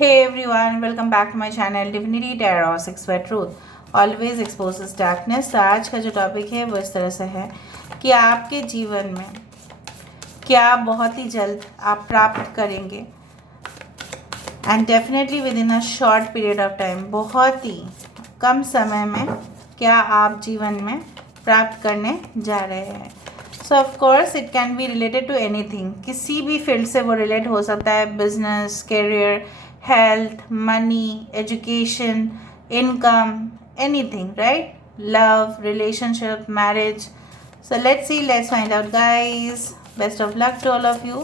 Hey everyone, welcome back to my channel Divinity Tarot 6 Word Truth Always exposes darkness। तो आज का जो topic है वो इस तरह से है कि आपके जीवन में क्या बहुत ही जल्द आप प्राप्त करेंगे and definitely with in a short period of time, बहुत ही कम समय में क्या आप जीवन में प्राप्त करने जा रहे हैं। So of course it can be related to anything, किसी भी फील्ड से वो रिलेट हो सकता है, business, career, health, money, education, income, anything, right? Love, relationship, marriage. So let's find out, guys. Best of luck to all of you.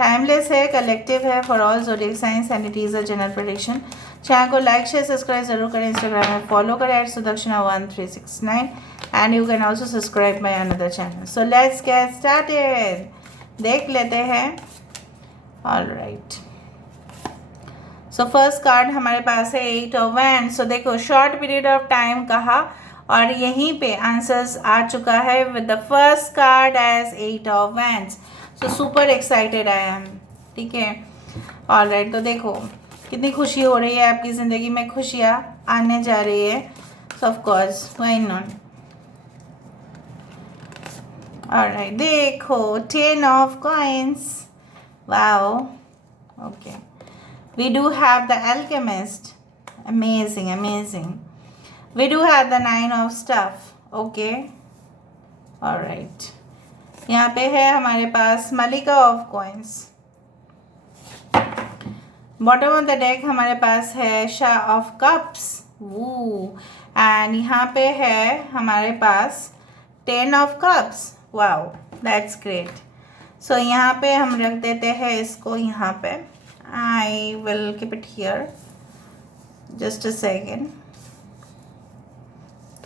Timeless है, collective है for all zodiac signs and it is a general prediction. Channel को like share subscribe जरूर करें, Instagram में follow करें @sudakshana1369 and you can also subscribe my another channel. So let's get started. देख लेते हैं. All right. So first card हमारे पास है 8 ऑफ वैंड्स। सो देखो, शॉर्ट पीरियड ऑफ टाइम कहा और यहीं पे आंसर्स आ चुका है with the first card as 8 of wands. So super excited I am, ठीक है। ऑलराइट, तो देखो कितनी खुशी हो रही है आपकी ज़िंदगी में, खुशियाँ आने जा रही है। सो of course why not. Alright, देखो 10 of coins, wow, okay. We do have the Alchemist, amazing, amazing. We do have the 9 of Stuff, okay, all right. यहाँ पे है हमारे पास मलिका of coins. Bottom of the deck हमारे पास है शाह ऑफ कप्स, वू, एंड यहाँ पे है हमारे पास 10 of cups, wow, that's great. So यहाँ पे हम रख देते हैं इसको यहाँ पे। I will keep it here. Just a second.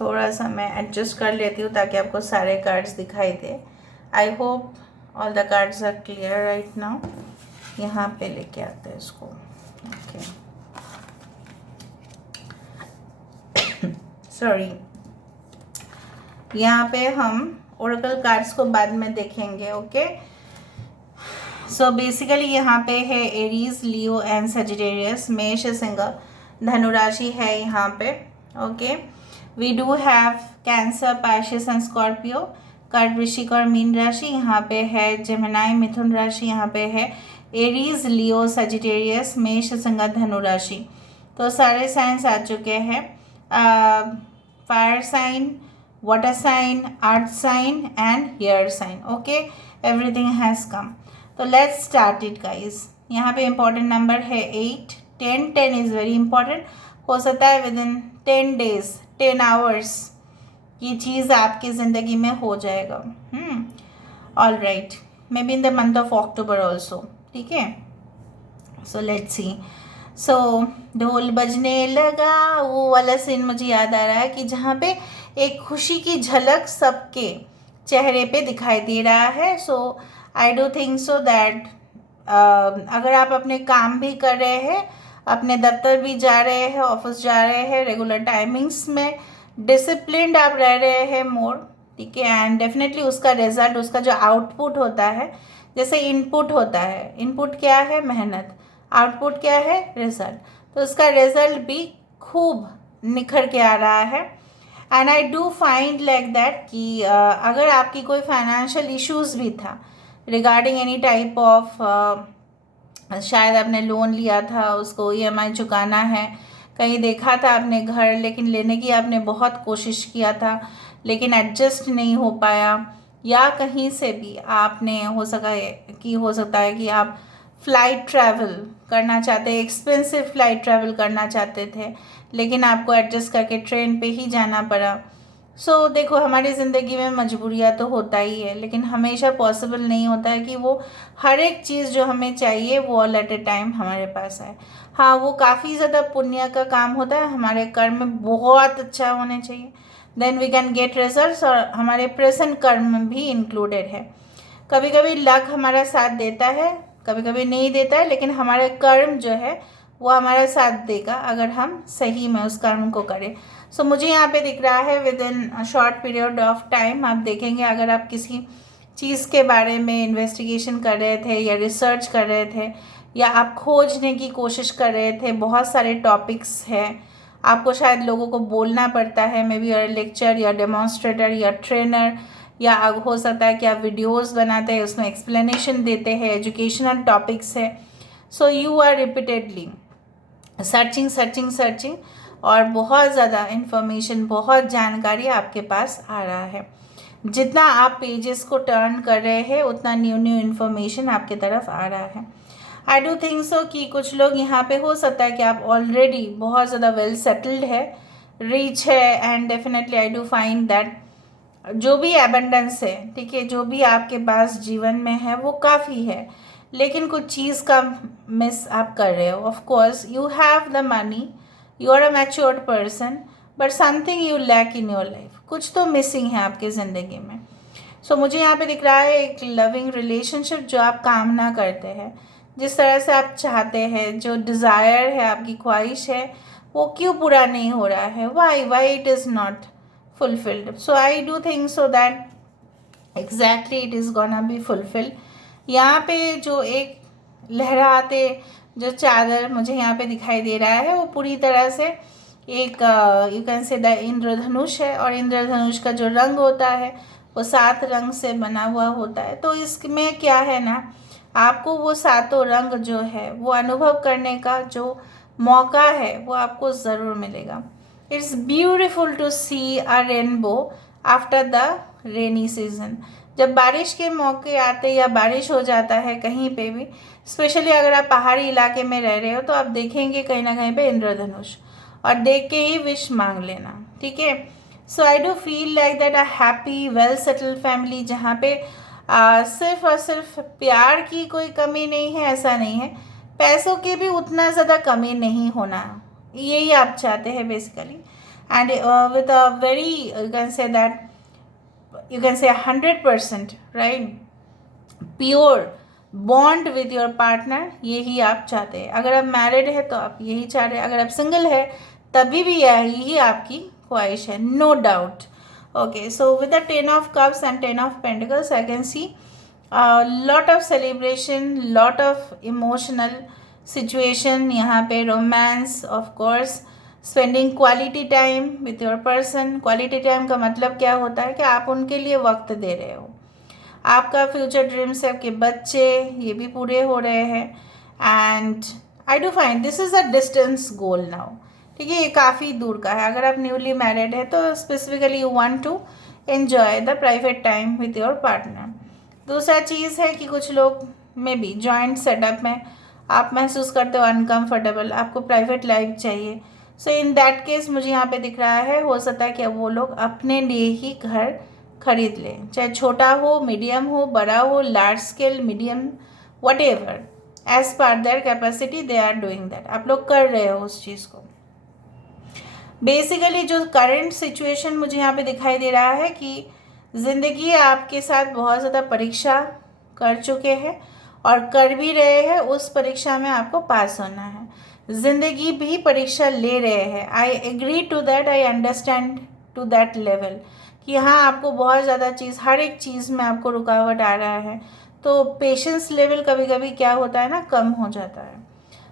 थोड़ा सा मैं एडजस्ट कर लेती हूँ ताकि आपको सारे कार्ड्स दिखाई दे। I hope all the cards are clear right now. यहाँ पे लेके आते हैं इसको, ओके। सॉरी, यहाँ पे हम ओरेकल कार्ड्स को बाद में देखेंगे, ओके। सो बेसिकली यहाँ पे है एरीज, लियो एंड सजिटेरियस, मेष, सिंह, धनु राशि है यहाँ पे, okay. We do have cancer, Pisces and Scorpio, कर्क, वृश्चिक और मीन राशि। यहाँ पे है जेमिनाई, मिथुन राशि। यहाँ पे है एरीज, लियो, सजिटेरियस, मेष, सिंह, धनु राशि। तो सारे साइंस आ चुके हैं। Fire sign, water sign, earth sign and air sign, okay, everything has come. तो लेट्स स्टार्ट इट गाइज। यहाँ पे इम्पॉर्टेंट नंबर है 8, 10, 10 इज़ वेरी इंपॉर्टेंट। हो सकता है विद इन 10 days, 10 hours ये चीज़ आपकी ज़िंदगी में हो जाएगा। All right, may be in the month of October also, ठीक है। So let's see. सो ढोल बजने लगा, वो वाला सीन मुझे याद आ रहा है कि जहाँ पे एक खुशी की झलक सबके चेहरे पे दिखाई दे रहा है। So I do think so that अगर आप अपने काम भी कर रहे हैं, अपने दफ्तर भी जा रहे हैं, ऑफिस जा रहे हैं, रेगुलर टाइमिंग्स में डिसिप्लिन्ड आप रह रहे हैं मोर, ठीक है, एंड डेफिनेटली उसका रिजल्ट, उसका जो आउटपुट होता है, जैसे इनपुट होता है, इनपुट क्या है, मेहनत, आउटपुट क्या है, रिजल्ट, तो उसका रिजल्ट भी खूब निखर के आ रहा है। And I do find like that कि अगर आपकी कोई फाइनेंशियल इश्यूज भी था रिगार्डिंग एनी टाइप ऑफ, शायद आपने लोन लिया था, उसको EMI चुकाना है, कहीं देखा था आपने घर, लेकिन लेने की आपने बहुत कोशिश किया था लेकिन एडजस्ट नहीं हो पाया, या कहीं से भी आपने हो सकता है कि आप फ़्लाइट ट्रैवल करना चाहते, एक्सपेंसिव फ़्लाइट ट्रैवल करना चाहते थे लेकिन आपको एडजस्ट करके ट्रेन पे ही जाना पड़ा। सो देखो, हमारी ज़िंदगी में मजबूरियाँ तो होता ही है, लेकिन हमेशा पॉसिबल नहीं होता है कि वो हर एक चीज़ जो हमें चाहिए वो ऑल एट ए टाइम हमारे पास आए। हाँ, वो काफ़ी ज़्यादा पुण्य का काम होता है, हमारे कर्म बहुत अच्छा होने चाहिए, then we can get results, और हमारे प्रेजेंट कर्म भी इंक्लूडेड है। कभी कभी लक हमारा साथ देता है, कभी कभी नहीं देता है, लेकिन हमारा कर्म जो है वो हमारा साथ देगा अगर हम सही में उस कर्म को करें। सो मुझे यहाँ पे दिख रहा है with in short period of time आप देखेंगे, अगर आप किसी चीज़ के बारे में इन्वेस्टिगेशन कर रहे थे या रिसर्च कर रहे थे या आप खोजने की कोशिश कर रहे थे। बहुत सारे टॉपिक्स हैं, आपको शायद लोगों को बोलना पड़ता है, मे बी यूर लेक्चर या डेमोन्स्ट्रेटर या ट्रेनर, या हो सकता है कि आप वीडियोस बनाते हैं, उसमें एक्सप्लेनेशन देते हैं, एजुकेशनल टॉपिक्स है। So you are repeatedly searching और बहुत ज़्यादा इन्फॉर्मेशन, बहुत जानकारी आपके पास आ रहा है। जितना आप पेजेस को टर्न कर रहे हैं उतना न्यू इन्फॉर्मेशन आपके तरफ आ रहा है। आई डू थिंक सो कि कुछ लोग यहाँ पे हो सकता है कि आप ऑलरेडी बहुत ज़्यादा वेल सेटल्ड है, रिच है, and definitely I do find that जो भी एबंडेंस है, ठीक है, जो भी आपके पास जीवन में है वो काफ़ी है, लेकिन कुछ चीज़ का मिस आप कर रहे हो। Of course you have the money, you are a matured person, but something you lack in your life, कुछ तो मिसिंग है आपकी ज़िंदगी में। सो मुझे यहाँ पे दिख रहा है एक लविंग रिलेशनशिप जो आप कामना करते हैं, जिस तरह से आप चाहते हैं, जो डिज़ायर है, आपकी ख्वाहिश है, वो क्यों पूरा नहीं हो रहा है, why it is not fulfilled. So I do think so that exactly it is gonna be fulfilled. यहाँ पे जो एक लहराते जो चादर मुझे यहाँ पे दिखाई दे रहा है, वो पूरी तरह से एक यू कैन से द इंद्रधनुष है, और इंद्रधनुष का जो रंग होता है वो 7 रंग से बना हुआ होता है। तो इसमें क्या है ना, आपको वो 7 रंग जो है वो अनुभव करने का जो मौका है वो आपको ज़रूर मिलेगा। It's beautiful to see a rainbow after the rainy season. जब बारिश के मौके आते या बारिश हो जाता है कहीं पे भी, स्पेशली अगर आप पहाड़ी इलाके में रह रहे हो, तो आप देखेंगे कहीं ना कहीं पे इंद्रधनुष, और देख के ही विश मांग लेना, ठीक है। So I do feel like that a happy well settled family, जहाँ पे सिर्फ और सिर्फ प्यार की कोई कमी नहीं है, ऐसा नहीं है, पैसों की भी उतना ज़्यादा कमी नहीं होना, यही आप चाहते हैं basically. And with a very you can say that you can say 100% right pure bond with your partner, यही आप चाहते हैं। अगर आप मैरिड है तो आप यही चाह रहे हैं, अगर आप सिंगल है तभी भी यही आपकी ख्वाहिश है, no doubt. Okay, so with the 10 of cups and 10 of pentacles I can see lot of celebration, lot of emotional situation, यहाँ पे romance, of course spending quality time with your person. Quality time का मतलब क्या होता है कि आप उनके लिए वक्त दे रहे हो, आपका फ्यूचर ड्रीम्स है, आपके बच्चे, ये भी पूरे हो रहे हैं। And I do find this is a distance goal now, ठीक है, ये काफ़ी दूर का है। अगर आप न्यूली मैरिड है तो specifically you want to enjoy the private time with your partner. दूसरा चीज़ है कि कुछ लोग में भी जॉइंट सेटअप में आप महसूस करते हो अनकम्फर्टेबल, आपको प्राइवेट लाइफ चाहिए। सो इन दैट केस मुझे यहाँ पे दिख रहा है, हो सकता है कि अब वो लोग अपने लिए ही घर खरीद लें, चाहे छोटा हो, मीडियम हो, बड़ा हो, large scale, medium, whatever, as per their capacity they are doing that. आप लोग कर रहे हो उस चीज़ को। बेसिकली जो करंट सिचुएशन मुझे यहाँ पे दिखाई दे रहा है कि ज़िंदगी आपके साथ बहुत ज़्यादा परीक्षा कर चुके हैं और कर भी रहे हैं, उस परीक्षा में आपको पास होना है। ज़िंदगी भी परीक्षा ले रहे हैं, I agree to that, I understand to that level कि हाँ, आपको बहुत ज़्यादा चीज़, हर एक चीज़ में आपको रुकावट आ रहा है, तो पेशेंस लेवल कभी कभी क्या होता है ना, कम हो जाता है।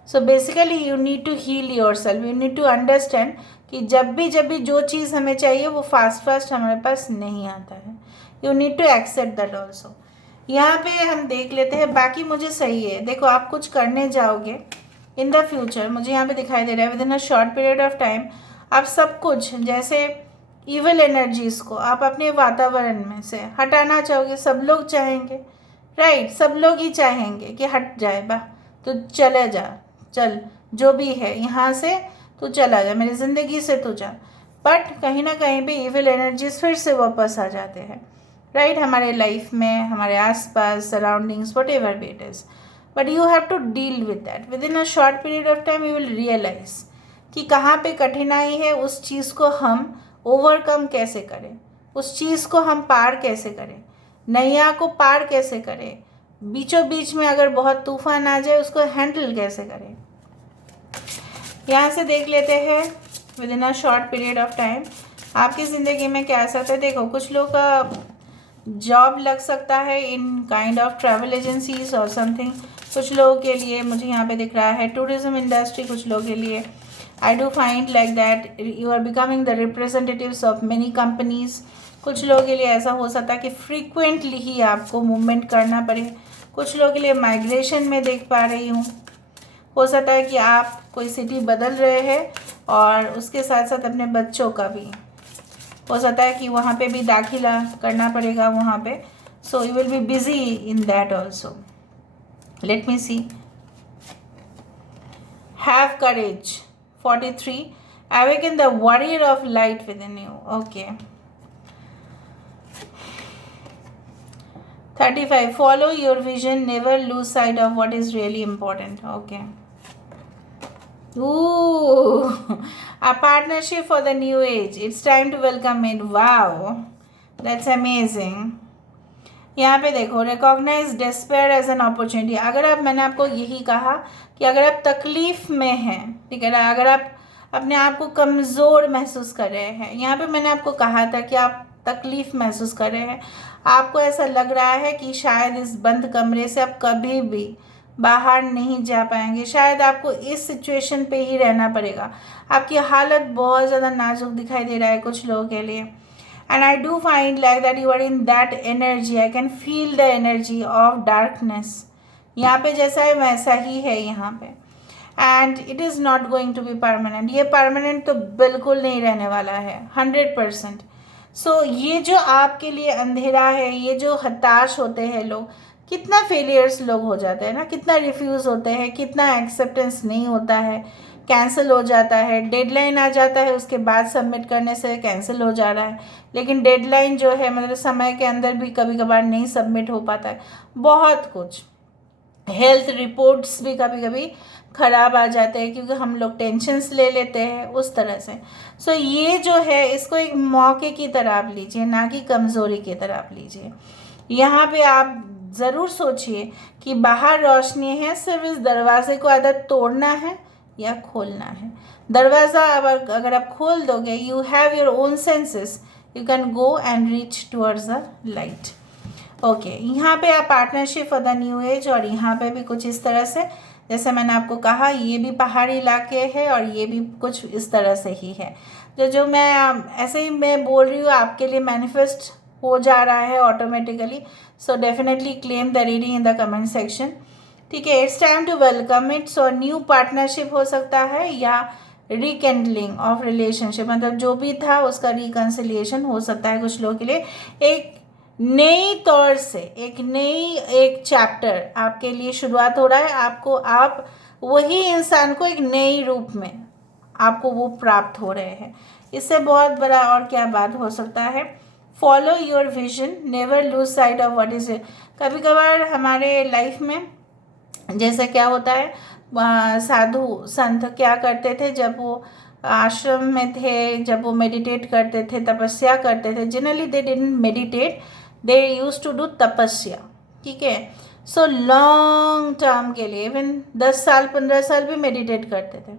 So basically you need to heal yourself, you need to understand कि जब भी जो चीज़ हमें चाहिए वो फास्ट हमारे पास नहीं आता है। You need to accept that also. यहाँ पे हम देख लेते हैं, बाकी मुझे सही है। देखो, आप कुछ करने जाओगे इन द फ्यूचर, मुझे यहाँ पे दिखाई दे रहा है with in a short period of time आप सब कुछ, जैसे इविल एनर्जीज़ को आप अपने वातावरण में से हटाना चाहोगे। सब लोग चाहेंगे, राइट, सब लोग ही चाहेंगे कि हट जाए, बा तो चले जा, चल जो भी है यहाँ से तो चला जा, मेरी ज़िंदगी से तो जा। बट कहीं ना कहीं पे इविल एनर्जीज फिर से वापस आ जाते हैं, राइट, हमारे लाइफ में, हमारे आसपास, surroundings, whatever be it is. But you have to deal with that within a short period of time. You will realise कि कहाँ पे कठिनाई है, उस चीज़ को हम ओवरकम कैसे करें, उस चीज़ को हम पार कैसे करें, नैया को पार कैसे करें, बीचों बीच में अगर बहुत तूफान आ जाए उसको हैंडल कैसे करें। यहाँ से देख लेते हैं with in a short period of time आपकी ज़िंदगी में क्या आ सकता है। देखो, कुछ लोग का जॉब लग सकता है in kind of travel agencies और समथिंग, कुछ लोगों के लिए मुझे यहाँ पे दिख रहा है टूरिज्म इंडस्ट्री, कुछ लोगों के लिए I do find like that you are becoming the representatives of many companies. कुछ लोगों के लिए ऐसा हो सकता है कि फ्रीक्वेंटली ही आपको मूवमेंट करना पड़े। कुछ लोगों के लिए माइग्रेशन में देख पा रही हूँ। हो सकता है कि आप कोई सिटी बदल रहे हैं और उसके साथ साथ अपने बच्चों का भी हो सकता है कि वहाँ पे भी दाखिला करना पड़ेगा वहाँ पे। So you will be busy in that also. Let me see. Have courage 43, awaken the warrior of light within you. Okay. 35, follow your vision, never lose sight of what is really important. Okay. Ooh, a partnership for the new age. It's time to welcome it. Wow, that's amazing. यहाँ पे देखो, recognise despair as an opportunity. अगर आप, मैंने आपको यही कहा कि अगर आप तकलीफ़ में हैं, ठीक है ना, अगर आप अपने आप को कमज़ोर महसूस कर रहे हैं, यहाँ पे मैंने आपको कहा था कि आप तकलीफ़ महसूस कर रहे हैं, आपको ऐसा लग रहा है कि शायद इस बंद कमरे से आप कभी भी बाहर नहीं जा पाएंगे, शायद आपको इस सिचुएशन पे ही रहना पड़ेगा, आपकी हालत बहुत ज़्यादा नाजुक दिखाई दे रहा है कुछ लोगों के लिए। And I do find like that you are in that energy. I can feel the energy of darkness. यहाँ पे जैसा है वैसा ही है यहाँ पे। And it is not going to be permanent. ये permanent तो बिल्कुल नहीं रहने वाला है, 100%. So ये जो आपके लिए अंधेरा है, ये जो हताश होते हैं लोग, कितना फेलियर्स लोग हो जाते हैं ना, कितना रिफ्यूज़ होते हैं, कितना एक्सेप्टेंस नहीं होता है, कैंसिल हो जाता है, डेडलाइन आ जाता है, उसके बाद सबमिट करने से कैंसिल हो जा रहा है, लेकिन डेडलाइन जो है मतलब समय के अंदर भी कभी कभार नहीं सबमिट हो पाता है, बहुत कुछ हेल्थ रिपोर्ट्स भी कभी कभी ख़राब आ जाते हैं क्योंकि हम लोग टेंशन्स ले लेते हैं उस तरह से। सो ये जो है इसको एक मौके की तरह आप लीजिए, ना कि कमज़ोरी की तरह आप लीजिए। यहाँ पे आप ज़रूर सोचिए कि बाहर रोशनी है, सिर्फ इस दरवाजे को आदत तोड़ना है या खोलना है। दरवाज़ा अगर आप खोल दोगे, you have your own senses, you can go and reach towards the light. Okay, यहाँ पे आप partnership for the new age, और यहाँ पे भी कुछ इस तरह से, जैसे मैंने आपको कहा ये भी पहाड़ी इलाके है और ये भी कुछ इस तरह से ही है। जो मैं ऐसे ही मैं बोल रही हूँ आपके लिए मैनिफेस्ट हो जा रहा है automatically. So definitely claim the reading in the comment section, ठीक है। It's time to welcome it. So new partnership हो सकता है या रिकेंडलिंग ऑफ रिलेशनशिप, मतलब जो भी था उसका रिकन्सिलिएशन हो सकता है कुछ लोगों के लिए। एक नई तौर से एक चैप्टर आपके लिए शुरुआत हो रहा है। आप वही इंसान को एक नई रूप में आपको वो प्राप्त हो रहे हैं। इससे बहुत बड़ा और क्या बात हो सकता है। Follow your vision, never lose sight of what is. कभी कभार हमारे लाइफ में जैसे क्या होता है, साधु संत क्या करते थे जब वो आश्रम में थे, जब वो मेडिटेट करते थे, तपस्या करते थे। Generally they didn't meditate, they used to do tapasya, ठीक है। सो लॉन्ग टर्म के लिए इवन 10 साल 15 साल भी मेडिटेट करते थे।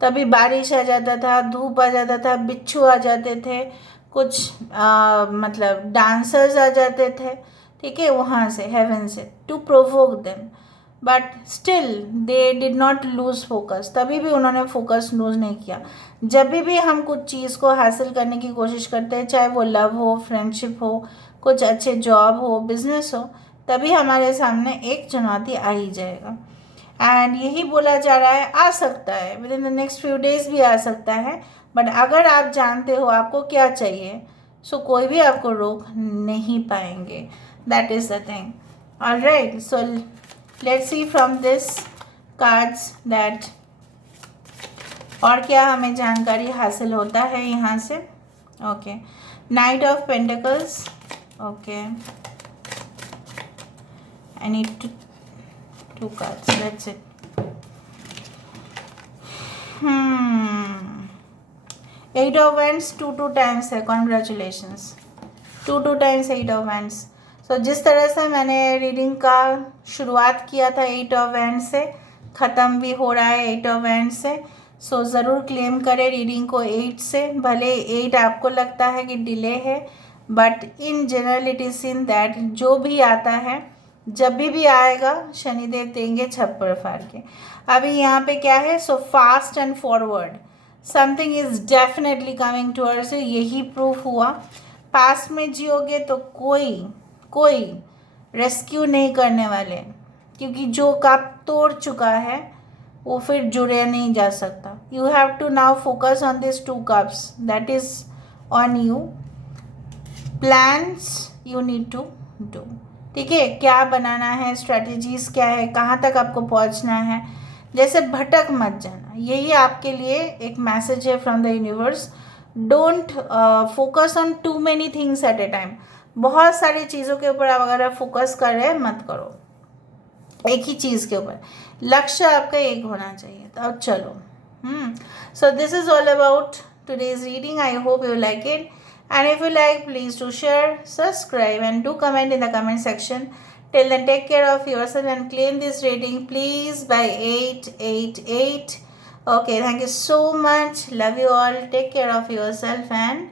तभी बारिश आ जाता था, धूप आ जाता था, बिच्छू आ जाते थे, कुछ मतलब डांसर्स आ जाते थे, ठीक है, वहाँ से हेवन से, to provoke them, but still they did not lose focus. तभी भी उन्होंने फोकस लूज़ नहीं किया। जब भी हम कुछ चीज़ को हासिल करने की कोशिश करते हैं, चाहे वो लव हो, फ्रेंडशिप हो, कुछ अच्छे जॉब हो, बिजनेस हो, तभी हमारे सामने एक चुनौती आ ही जाएगा। एंड यही बोला जा रहा है, आ सकता है with in the next few days भी आ सकता है, बट अगर आप जानते हो आपको क्या चाहिए, सो कोई भी आपको रोक नहीं पाएंगे। That is the thing. Alright, so let's see from this cards that और क्या हमें जानकारी हासिल होता है यहाँ से। Okay, night of pentacles. Okay, I need two cards, that's it. 8 of Wands 2 times है, congratulations, 2 times 8 of Wands। So जिस तरह से मैंने रीडिंग का शुरुआत किया था 8 of Wands से, ख़त्म भी हो रहा है 8 of Wands से। सो ज़रूर क्लेम करें रीडिंग को 8 से। भले 8 आपको लगता है कि डिले है, but in general it is in that जो भी आता है जब भी आएगा शनिदेव देंगे छप्पर फाड़ के। अभी यहाँ पे क्या है, so fast and forward, something is definitely coming towards you, यही प्रूफ हुआ। पास्ट में जियोगे तो कोई रेस्क्यू नहीं करने वाले, क्योंकि जो कप तोड़ चुका है वो फिर जुड़े नहीं जा सकता। You have to now focus on this 2 cups, that is on you. Plans you need to do, ठीक है, क्या बनाना है, स्ट्रेटजीज क्या है, कहाँ तक आपको पहुँचना है, जैसे भटक मत जाना। यही आपके लिए एक मैसेज है from the universe. Don't focus on too many things at a time. बहुत सारी चीज़ों के ऊपर आप अगर आप फोकस कर रहे हैं, मत करो एक ही चीज़ के ऊपर, लक्ष्य आपका एक होना चाहिए। तो अब चलो, so this is all about today's reading. I hope you like it, and if you like, please do share, subscribe, and do comment in the comment section. Till then, take care of yourself and claim this rating please by 888. Okay, thank you so much. Love you all. Take care of yourself and